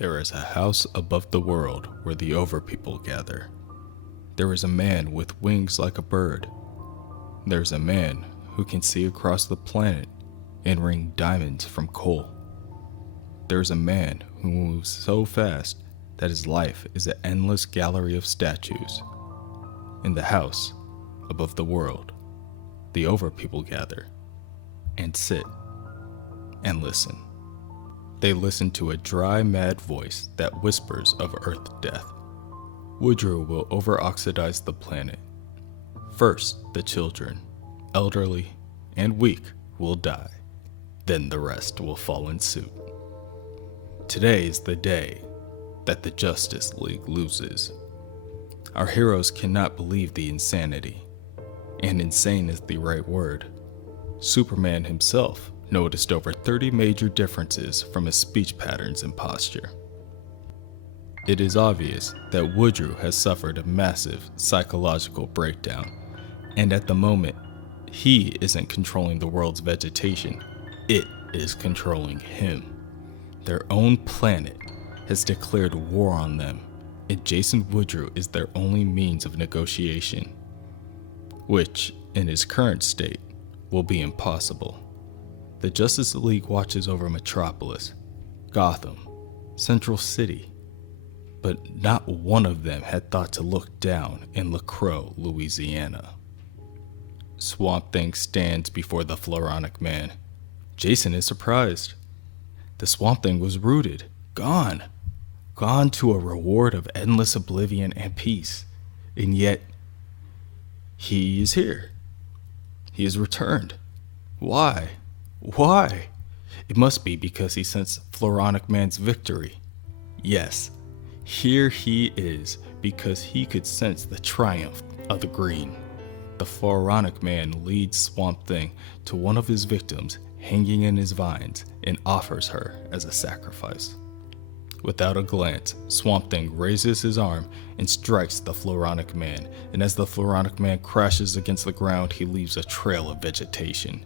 There is a house above the world where the overpeople gather. There is a man with wings like a bird. There is a man who can see across the planet and wring diamonds from coal. There is a man who moves so fast that his life is an endless gallery of statues. In the house above the world, the overpeople gather and sit and listen. They listen to a dry, mad voice that whispers of Earth death. Woodrow will over-oxidize the planet. First, the children, elderly, and weak will die. Then the rest will fall in suit. Today is the day that the Justice League loses. Our heroes cannot believe the insanity. And insane is the right word. Superman himself noticed over 30 major differences from his speech patterns and posture. It is obvious that Woodrow has suffered a massive psychological breakdown, and at the moment, he isn't controlling the world's vegetation, it is controlling him. Their own planet has declared war on them, and Jason Woodrow is their only means of negotiation, which, in his current state, will be impossible. The Justice League watches over Metropolis, Gotham, Central City, but not one of them had thought to look down in LaCroix, Louisiana. Swamp Thing stands before the Floronic Man. Jason is surprised. The Swamp Thing was rooted, gone to a reward of endless oblivion and peace, and yet he is here. He has returned. Why? Why? It must be because he sensed Floronic Man's victory. Yes, here he is because he could sense the triumph of the green. The Floronic Man leads Swamp Thing to one of his victims hanging in his vines and offers her as a sacrifice. Without a glance, Swamp Thing raises his arm and strikes the Floronic Man, and as the Floronic Man crashes against the ground, he leaves a trail of vegetation.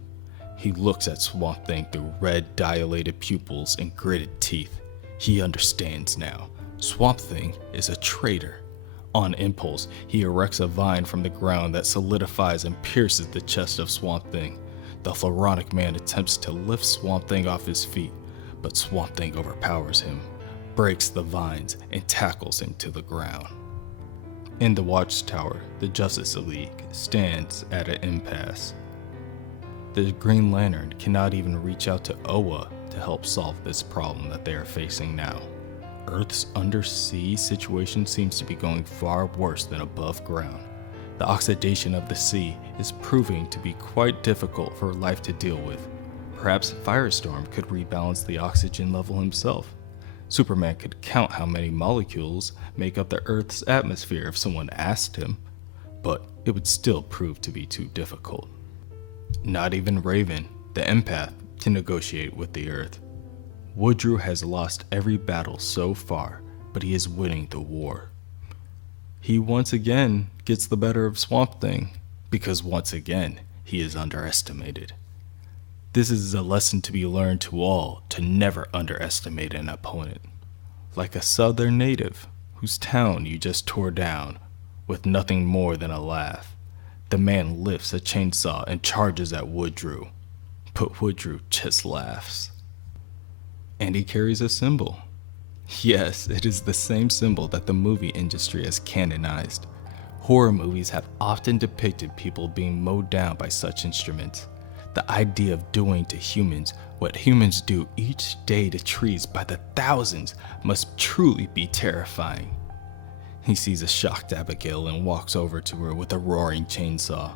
He looks at Swamp Thing through red, dilated pupils and gritted teeth. He understands now. Swamp Thing is a traitor. On impulse, he erects a vine from the ground that solidifies and pierces the chest of Swamp Thing. The Floronic Man attempts to lift Swamp Thing off his feet, but Swamp Thing overpowers him, breaks the vines, and tackles him to the ground. In the Watchtower, the Justice League stands at an impasse. The Green Lantern cannot even reach out to Oa to help solve this problem that they are facing now. Earth's undersea situation seems to be going far worse than above ground. The oxidation of the sea is proving to be quite difficult for life to deal with. Perhaps Firestorm could rebalance the oxygen level himself. Superman could count how many molecules make up the Earth's atmosphere if someone asked him, but it would still prove to be too difficult. Not even Raven, the empath, can negotiate with the Earth. Woodrow has lost every battle so far, but he is winning the war. He once again gets the better of Swamp Thing, because once again, he is underestimated. This is a lesson to be learned to all, to never underestimate an opponent. Like a southern native, whose town you just tore down, with nothing more than a laugh. The man lifts a chainsaw and charges at Woodrow, but Woodrow just laughs. And he carries a symbol. Yes, it is the same symbol that the movie industry has canonized. Horror movies have often depicted people being mowed down by such instruments. The idea of doing to humans what humans do each day to trees by the thousands must truly be terrifying. He sees a shocked Abigail and walks over to her with a roaring chainsaw.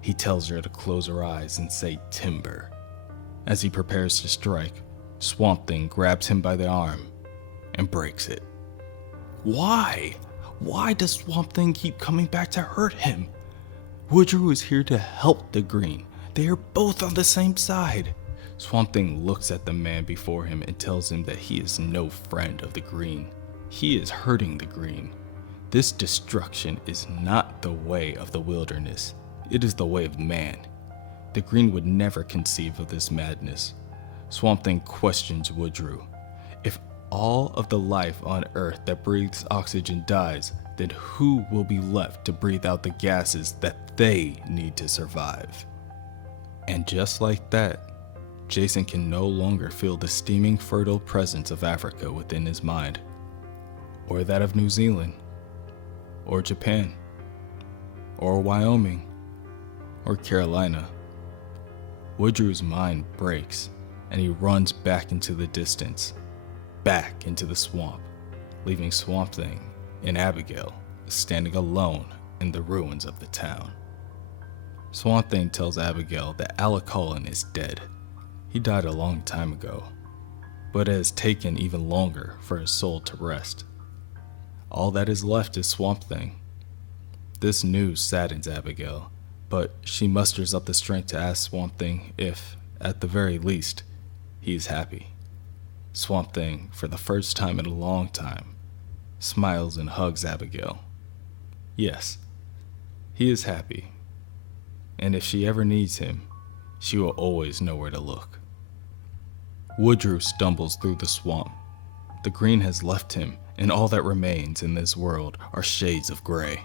He tells her to close her eyes and say timber. As he prepares to strike, Swamp Thing grabs him by the arm and breaks it. Why? Why does Swamp Thing keep coming back to hurt him? Woodrow is here to help the Green. They are both on the same side. Swamp Thing looks at the man before him and tells him that he is no friend of the Green. He is hurting the Green. This destruction is not the way of the wilderness. It is the way of man. The Green would never conceive of this madness. Swamp Thing questions Woodrow. If all of the life on Earth that breathes oxygen dies, then who will be left to breathe out the gases that they need to survive? And just like that, Jason can no longer feel the steaming, fertile presence of Africa within his mind, or that of New Zealand, or Japan, or Wyoming, or Carolina. Woodrew's mind breaks, and he runs back into the distance, back into the swamp, leaving Swamp Thing and Abigail standing alone in the ruins of the town. Swamp Thing tells Abigail that Alec Cullen is dead. He died a long time ago, but it has taken even longer for his soul to rest. All that is left is Swamp Thing. This news saddens Abigail, but she musters up the strength to ask Swamp Thing if, at the very least, he is happy. Swamp Thing, for the first time in a long time, smiles and hugs Abigail. Yes, he is happy, and if she ever needs him, she will always know where to look. Woodrew stumbles through the swamp. The green has left him, and all that remains in this world are shades of gray.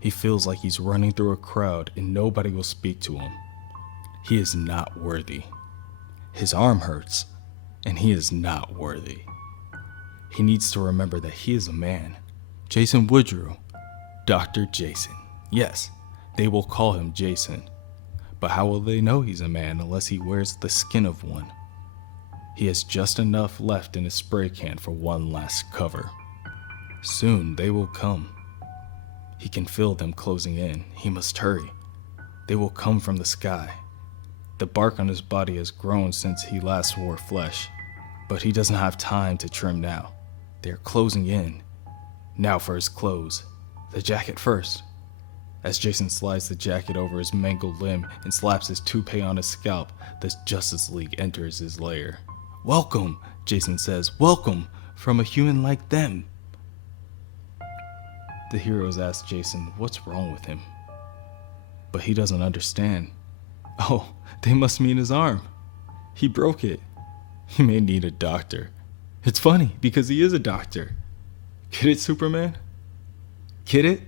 He feels like he's running through a crowd and nobody will speak to him. He is not worthy. His arm hurts, and he is not worthy. He needs to remember that he is a man. Jason Woodrew. Dr. Jason. Yes, they will call him Jason. But how will they know he's a man unless he wears the skin of one? He has just enough left in his spray can for one last cover. Soon they will come. He can feel them closing in. He must hurry. They will come from the sky. The bark on his body has grown since he last wore flesh, but he doesn't have time to trim now. They are closing in. Now for his clothes. The jacket first. As Jason slides the jacket over his mangled limb and slaps his toupee on his scalp, the Justice League enters his lair. "Welcome," Jason says, "welcome from a human like them." The heroes ask Jason what's wrong with him, but he doesn't understand. Oh, they must mean his arm. He broke it. He may need a doctor. It's funny because he is a doctor. Get it, Superman? Get it?